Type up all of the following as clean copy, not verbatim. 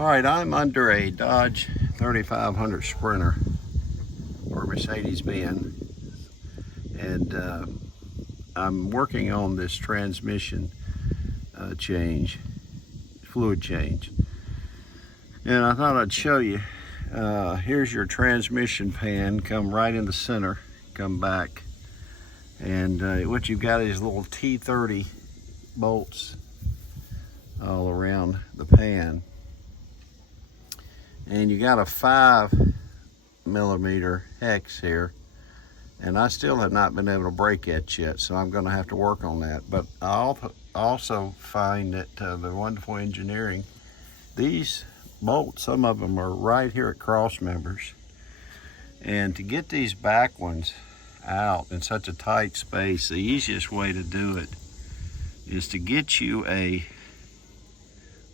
All right, I'm under a Dodge 3500 Sprinter or Mercedes-Benz, and I'm working on this transmission fluid change. And I thought I'd show you. Here's your transmission pan, come right in the center, come back. And what you've got is little T30 bolts all around the pan. And you got a 5mm hex here, and I still have not been able to break that yet, so I'm going to have to work on that. But I also find that the wonderful engineering, these bolts, some of them are right here at cross members, and to get these back ones out in such a tight space, the easiest way to do it is to get you a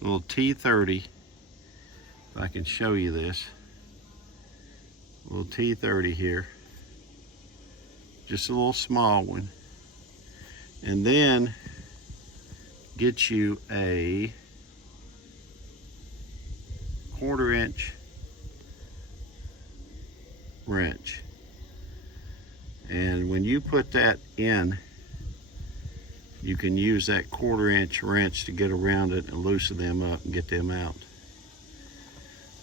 little T30. I can show you this little T30 here, just a little small one, and then get you a 1/4 inch wrench, and when you put that in, you can use that 1/4 inch wrench to get around it and loosen them up and get them out.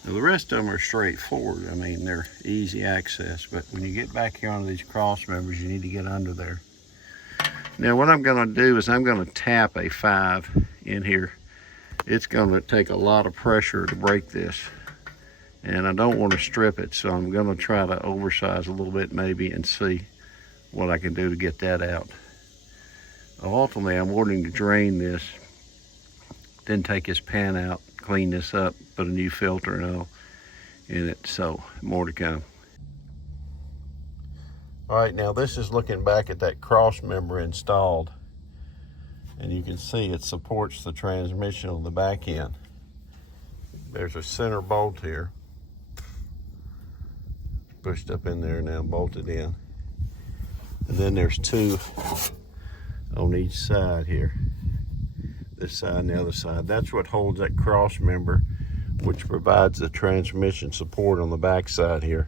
Now, the rest of them are straightforward. I mean, they're easy access, but when you get back here onto these cross members, you need to get under there. Now, what I'm going to do is I'm going to tap a 5 in here. It's going to take a lot of pressure to break this, and I don't want to strip it, so I'm going to try to oversize a little bit maybe and see what I can do to get that out. Ultimately, I'm wanting to drain this, then take this pan out, clean this up, put a new filter and all in it, so more to come. All right, now this is looking back at that cross member installed, and you can see it supports the transmission on the back end. There's a center bolt here, pushed up in there now, bolted in, and then there's 2 on each side here. This side and the other side. That's what holds that cross member, which provides the transmission support on the back side here.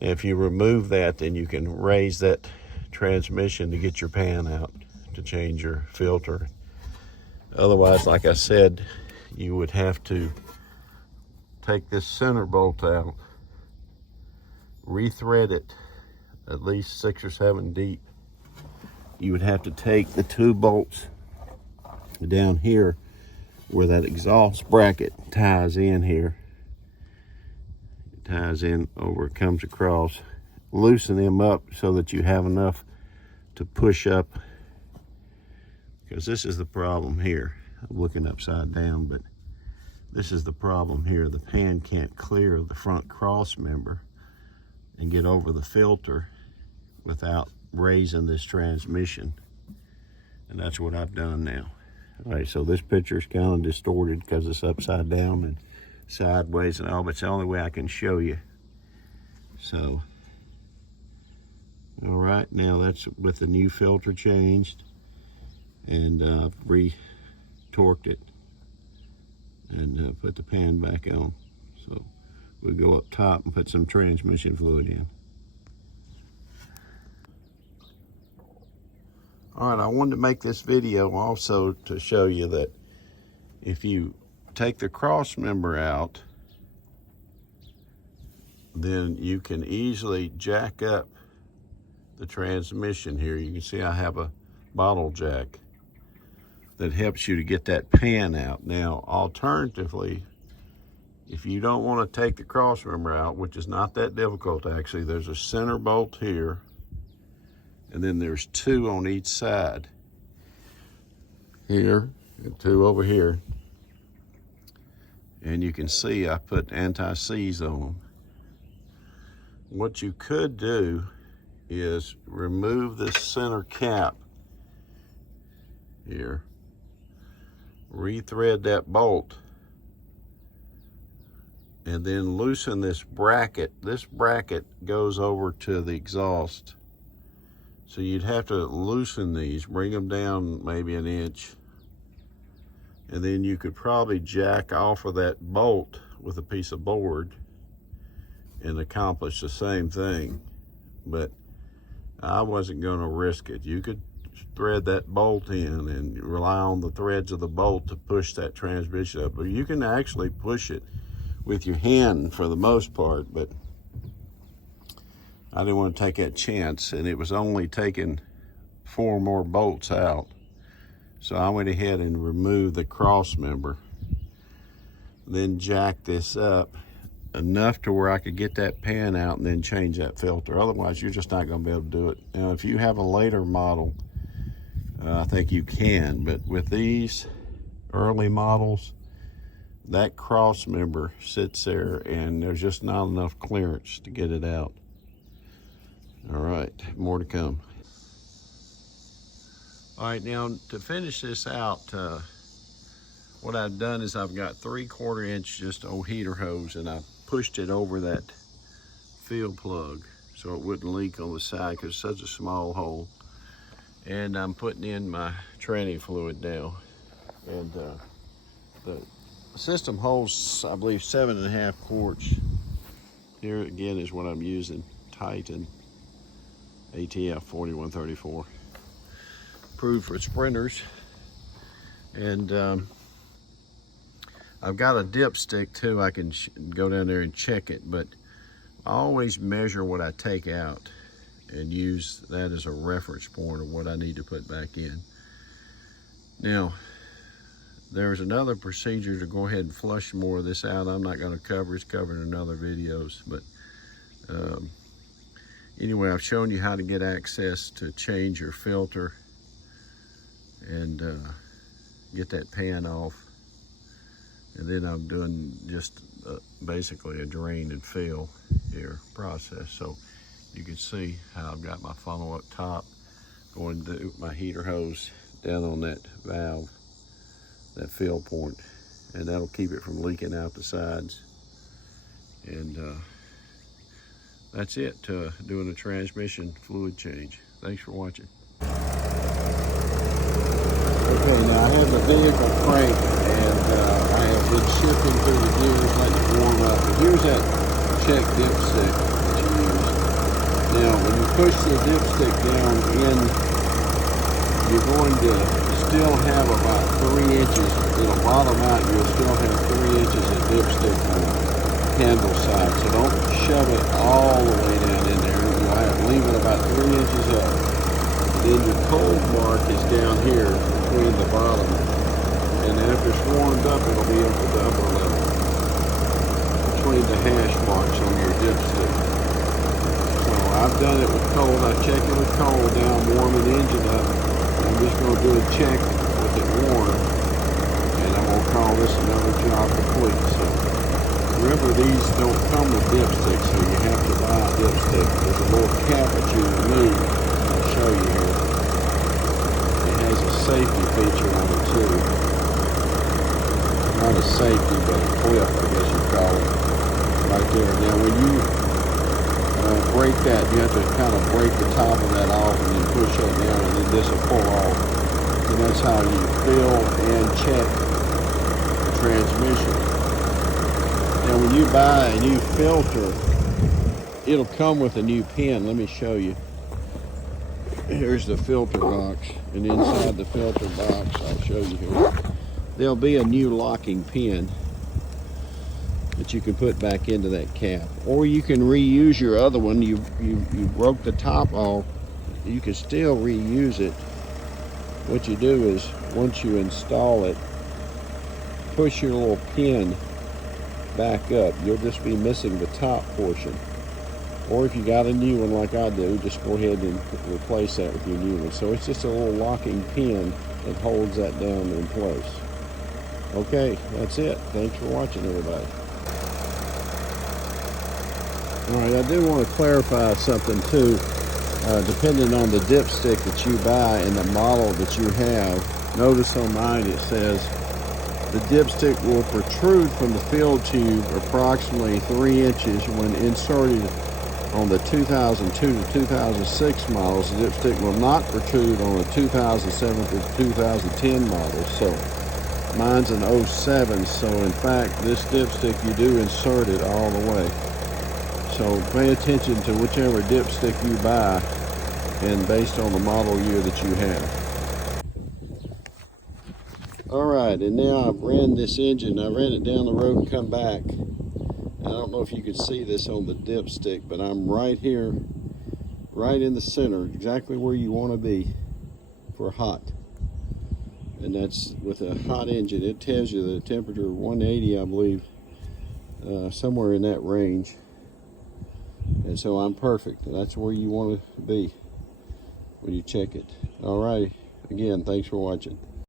Now, if you remove that, then you can raise that transmission to get your pan out, to change your filter. Otherwise, like I said, you would have to take this center bolt out, rethread it at least 6 or 7 deep. You would have to take the 2 bolts down here where that exhaust bracket ties in here. It ties in over, it comes across. Loosen them up so that you have enough to push up, because this is the problem here. I'm looking upside down, but this is the problem here. The pan can't clear the front cross member and get over the filter without raising this transmission, and that's what I've done now. All right, so this picture is kind of distorted because it's upside down and sideways and all, but it's the only way I can show you. So, all right, now that's with the new filter changed, and re-torqued it and put the pan back on. So we'll go up top and put some transmission fluid in. All right, I wanted to make this video also to show you that if you take the cross member out, then you can easily jack up the transmission here. You can see I have a bottle jack that helps you to get that pan out. Now, alternatively, if you don't want to take the cross member out, which is not that difficult actually, there's a center bolt here, and then there's 2 on each side here and 2 over here, and you can see I put anti-seize on them. What you could do is remove this center cap here, rethread that bolt, and then loosen this bracket. This bracket goes over to the exhaust. So you'd have to loosen these, bring them down maybe 1 inch, And then you could probably jack off of that bolt with a piece of board and accomplish the same thing. But I wasn't going to risk it. You could thread that bolt in and rely on the threads of the bolt to push that transmission up. But you can actually push it with your hand for the most part, but I didn't want to take that chance, and it was only taking 4 more bolts out. So I went ahead and removed the cross member, then jacked this up enough to where I could get that pan out and then change that filter. Otherwise, you're just not going to be able to do it. Now, if you have a later model, I think you can, but with these early models, that cross member sits there and there's just not enough clearance to get it out. All right, more to come. All right, now to finish this out, what I've done is I've got 3/4 inch just old heater hose, and I pushed it over that field plug so it wouldn't leak on the side because it's such a small hole. And I'm putting in my tranny fluid now. And the system holds, I believe, 7.5 quarts. Here again is what I'm using, Titan ATF 4134. Approved for sprinters. And I've got a dipstick too. I can go down there and check it, but I always measure what I take out and use that as a reference point of what I need to put back in. Now, there's another procedure to go ahead and flush more of this out. I'm not going to cover, it's covered in other videos, but anyway, I've shown you how to get access to change your filter and get that pan off. And then I'm doing just basically a drain and fill here process. So you can see how I've got my funnel up top, going to my heater hose down on that valve, that fill point, and that'll keep it from leaking out the sides. And that's it, doing a transmission fluid change. Thanks for watching. Okay, now I have the vehicle cranked, and I have been shifting through the gears, letting it warm up. And here's that check dipstick that you use. Now, when you push the dipstick down in, you're going to still have about 3 inches. It'll bottom out, you'll still have 3 inches of dipstick on the handle side. So don't shove it all the way down in there. You'll have to leave it about 3 inches up. And then your cold mark is down here between the bottom. And after it's warmed up, it'll be up at the upper level, between the hash marks on your dipstick. So I've done it with cold. I check it with cold down, warming the engine up. I'm just going to do a check with it warm, and I'm going to call this another job complete. So remember, these don't come with dipsticks, so you have to buy a dipstick. There's a little cap that you remove. I'll show you here. It has a safety feature on it too. Not a safety, but a clip, I guess you call it, right there. Now when you break that, you have to kind of break the top of that off and then push that down, and then this will pull off. And that's how you fill and check the transmission. Now when you buy a new filter, it'll come with a new pin. Let me show you. Here's the filter box, and inside the filter box, I'll show you here, there'll be a new locking pin that you can put back into that cap, or you can reuse your other one. You broke the top off, you can still reuse it. What you do is, once you install it, push your little pin back up. You'll just be missing the top portion. Or if you got a new one like I do, just go ahead and replace that with your new one. So it's just a little locking pin that holds that down in place. Okay, that's it. Thanks for watching, everybody. All right, I do want to clarify something too. Depending on the dipstick that you buy and the model that you have, notice on mine it says the dipstick will protrude from the fill tube approximately 3 inches when inserted. On the 2002 to 2006 models, the dipstick will not protrude on the 2007 to 2010 models. So Mine's an 07, so in fact, this dipstick, you do insert it all the way. So pay attention to whichever dipstick you buy and based on the model year that you have. All right, and now I've ran this engine. I ran it down the road and come back. I don't know if you can see this on the dipstick, but I'm right here, right in the center, exactly where you want to be for hot. And that's with a hot engine. It tells you the temperature 180, I believe, somewhere in that range. And so I'm perfect. That's where you want to be when you check it. All right. Again, thanks for watching.